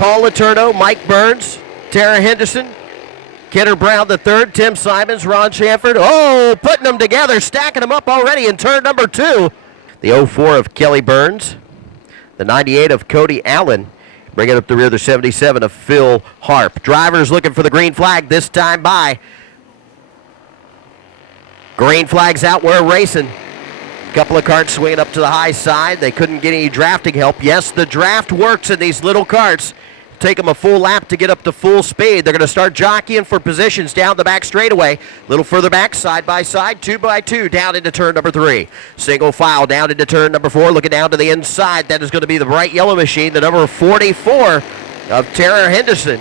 Paul Letourneau, Mike Burns, Tara Henderson, Kenner Brown the third, Tim Simons, Ron Shanford. Oh, putting them together, stacking them up already in turn number 2. The 04 of Kelly Burns, the 98 of Cody Allen. Bringing up the rear, the 77 of Phil Harp. Drivers looking for the green flag, this time by. Green flag's out, we're racing. Couple of carts swinging up to the high side. They couldn't get any drafting help. Yes, the draft works in these little carts. Take them a full lap to get up to full speed. They're going to start jockeying for positions down the back straightaway. A little further back, side by side, 2 by 2, down into turn number 3. Single file down into turn number 4, looking down to the inside. That is going to be the bright yellow machine, the number 44 of Tara Henderson.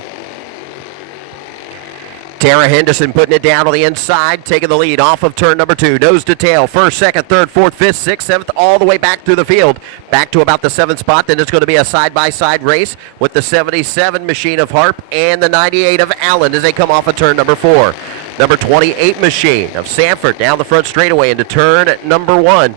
Tara Henderson putting it down on the inside, taking the lead off of turn number 2. Nose to tail, first, second, third, fourth, fifth, sixth, seventh, all the way back through the field. Back to about the 7th spot. Then it's going to be a side-by-side race with the 77 machine of Harp and the 98 of Allen as they come off of turn number 4. Number 28 machine of Sanford down the front straightaway into turn number 1.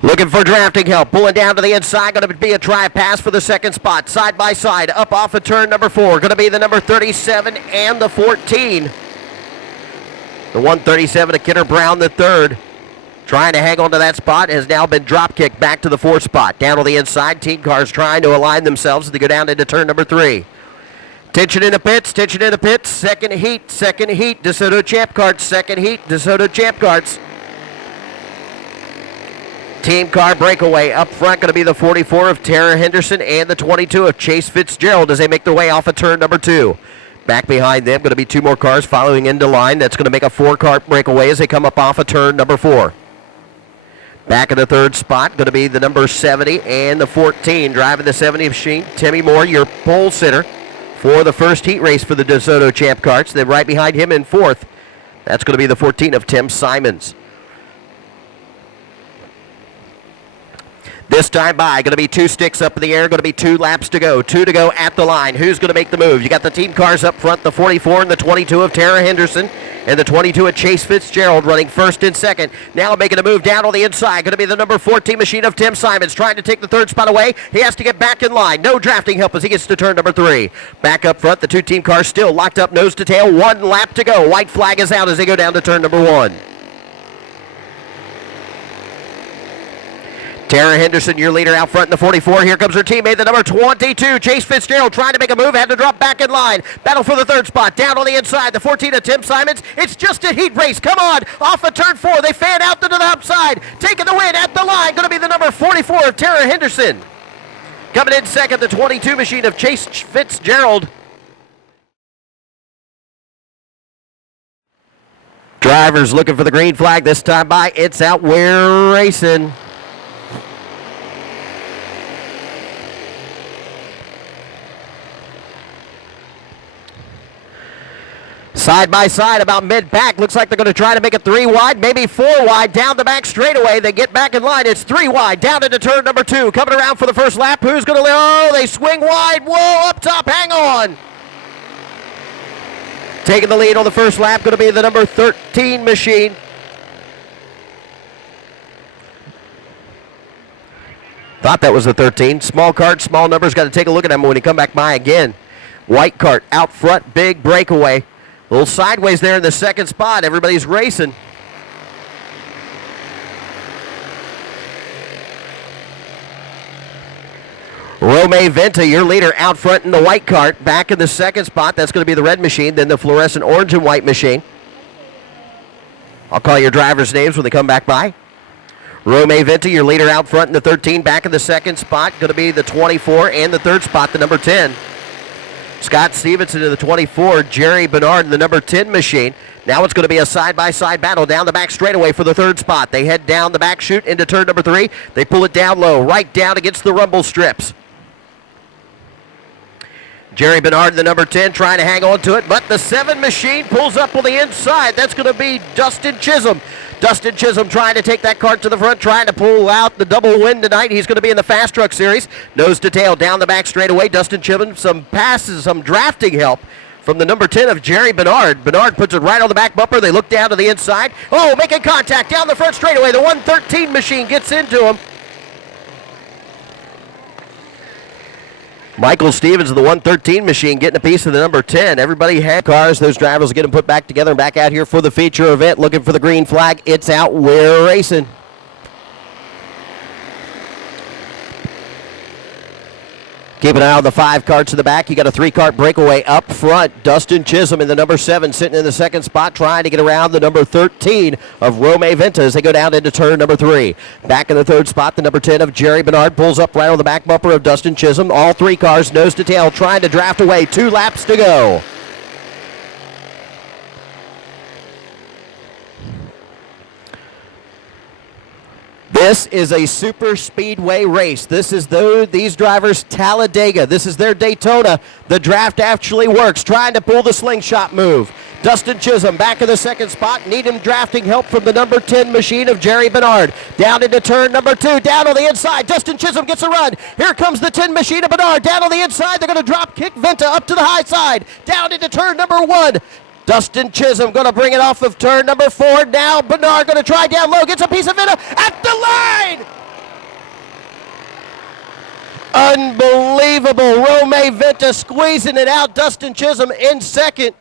Looking for drafting help, pulling down to the inside, going to be a try pass for the 2nd spot. Side by side, up off of turn number 4, going to be the number 37 and the 14. The 137 of Kenner Brown the 3rd. Trying to hang on to that spot, has now been drop kicked back to the 4th spot. Down on the inside, team cars trying to align themselves as they go down into turn number 3. Tension in the pits, second heat, Desoto Champ Karts, second heat, Desoto Champ Karts. Team car breakaway up front, going to be the 44 of Tara Henderson and the 22 of Chase Fitzgerald as they make their way off of turn number 2. Back behind them, going to be 2 more cars following into line. That's going to make a 4-car breakaway as they come up off of turn number 4. Back in the 3rd spot, going to be the number 70 and the 14. Driving the 70 machine, Timmy Moore, your pole sitter for the first heat race for the DeSoto Champ Karts. Then right behind him in 4th, that's going to be the 14 of Tim Simons. This time by, going to be 2 sticks up in the air, going to be 2 laps to go. 2 to go at the line. Who's going to make the move? You got the team cars up front, the 44 and the 22 of Tara Henderson, and the 22 of Chase Fitzgerald running 1st and 2nd. Now making a move down on the inside. Going to be the number 14 machine of Tim Simons, trying to take the 3rd spot away. He has to get back in line. No drafting help as he gets to turn number 3. Back up front, the 2 team cars still locked up nose to tail. 1 lap to go. White flag is out as they go down to turn number 1. Tara Henderson, your leader out front in the 44. Here comes her teammate, the number 22, Chase Fitzgerald, trying to make a move, had to drop back in line. Battle for the 3rd spot, down on the inside, the 14 of Tim Simons. It's just a heat race, come on, off of turn 4. They fan out to the outside, taking the win at the line. Going to be the number 44 of Tara Henderson. Coming in 2nd, the 22 machine of Chase Fitzgerald. Drivers looking for the green flag this time by. It's out, we're racing. Side by side about mid-pack. Looks like they're going to try to make it 3 wide, maybe 4 wide. Down the back straightaway. They get back in line. It's 3 wide. Down into turn number 2. Coming around for the first lap. Who's going to... Oh, they swing wide. Whoa, up top. Hang on. Taking the lead on the first lap. Going to be the number 13 machine. Thought that was the 13. Small cart, small numbers. Got to take a look at them when he come back by again. White cart out front. Big breakaway. A little sideways there in the 2nd spot. Everybody's racing. Romeo Venta, your leader, out front in the white cart. Back in the 2nd spot. That's going to be the red machine, then the fluorescent orange and white machine. I'll call your drivers' names when they come back by. Romeo Venta, your leader, out front in the 13. Back in the 2nd spot. Going to be the 24 and the 3rd spot, the number 10. Scott Stevenson in the 24, Jerry Bernard in the number 10 machine. Now it's going to be a side-by-side battle down the back straightaway for the 3rd spot. They head down the back chute into turn number 3. They pull it down low, right down against the rumble strips. Jerry Bernard in the number 10 trying to hang on to it, but the 7 machine pulls up on the inside. That's going to be Dustin Chisholm. Dustin Chisholm trying to take that cart to the front, trying to pull out the double win tonight. He's going to be in the Fast Truck Series. Nose to tail down the back straightaway. Dustin Chisholm, some passes, some drafting help from the number 10 of Jerry Bernard. Bernard puts it right on the back bumper. They look down to the inside. Oh, making contact down the front straightaway. The 113 machine gets into him. Michael Stevens of the 113 machine getting a piece of the number 10. Everybody had cars. Those drivers will get them put back together and back out here for the feature event. Looking for the green flag. It's out. We're racing. Keep an eye on the 5 carts in the back. You got a 3-cart breakaway up front. Dustin Chisholm in the number 7 sitting in the second spot trying to get around the number 13 of Rome Venta as they go down into turn number 3. Back in the third spot, the number 10 of Jerry Bernard pulls up right on the back bumper of Dustin Chisholm. All 3 cars nose to tail trying to draft away. 2 laps to go. This is a super speedway race. This is these drivers' Talladega. This is their Daytona. The draft actually works. Trying to pull the slingshot move. Dustin Chisholm back in the second spot. Need him drafting help from the number 10 machine of Jerry Bernard. Down into turn number 2. Down on the inside. Dustin Chisholm gets a run. Here comes the 10 machine of Bernard. Down on the inside. They're going to drop kick Venta up to the high side. Down into turn number 1. Dustin Chisholm going to bring it off of turn number 4. Now Bernard going to try down low. Gets a piece of it at the line. Unbelievable. Rome Venta squeezing it out. Dustin Chisholm in second.